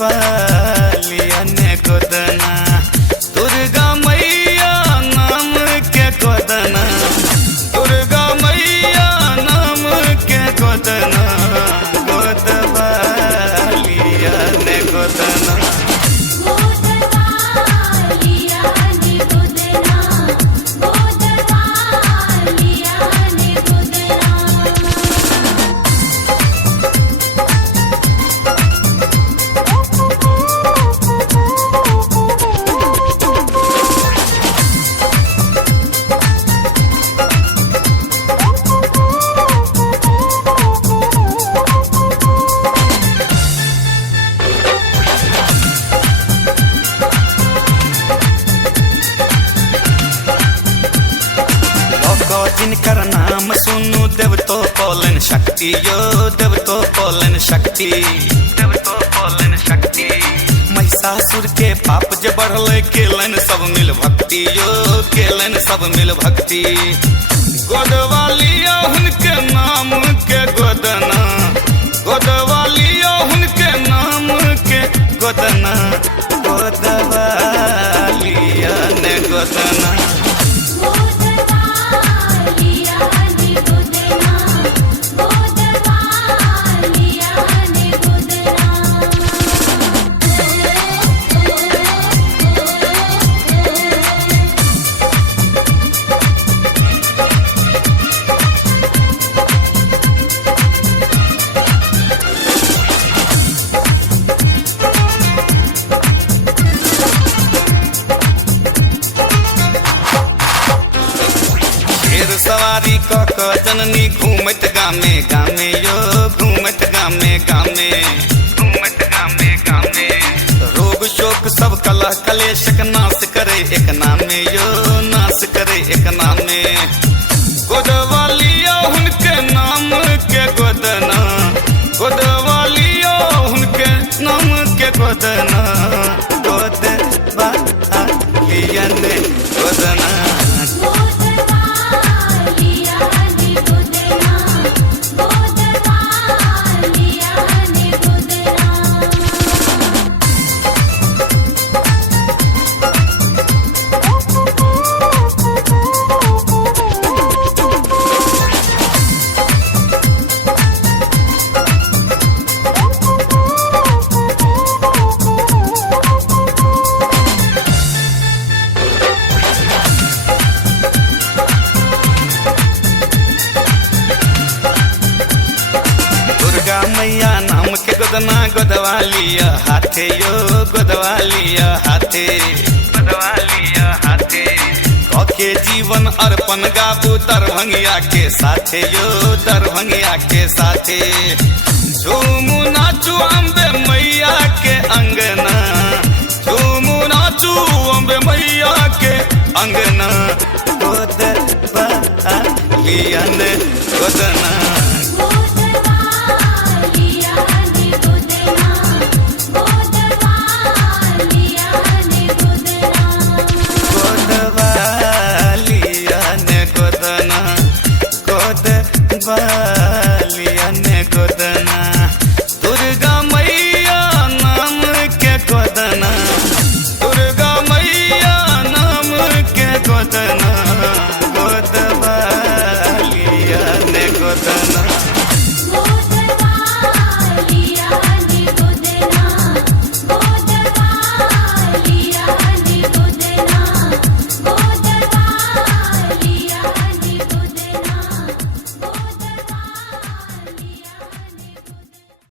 गोदवालिया ने गोदना दुर्गा मैया नाम के गोदना दुर्गा मैया नाम के गोदना गोदवालिया ने गोदना जिनकर नाम सुनु देव तो बोलन शक्ति यो देव तो बोलन शक्ति देव तो बोलन शक्ति महिषासुर के पाप जे बढ़ल केलन सब मिल भक्ति यो केलन सब मिल भक्ति गोदवालिया उनके नाम के गोदना गोदवालिया उनके नाम के गोदना गोदवालिया ने गोदना सवारी क जननी घूमत गामे गामे यो घूमत गामे गामे घूमत गामे गामे रोग शोक सब कलह कलेशक नाश करे एक नामे यो नाश करे एक नामे गोदवालिया उनके नाम के गोदना गोदवालिया उनके नाम के गोदना गोदवालिया ने गोदना मैया नाम के गोदना गोदवालिया हाथे यो गोदवालिया हाथे गोदवालिया हाथे के जीवन अर्पण गाबू दरभंगिया के साथे यो दरभंगिया के साथे झूमू नाचू अम्बे मैया के अंगना झूमू नाचू अम्बे मैया के अंगना गोदवालिया ने गोदना गोदवालिया ने गोदना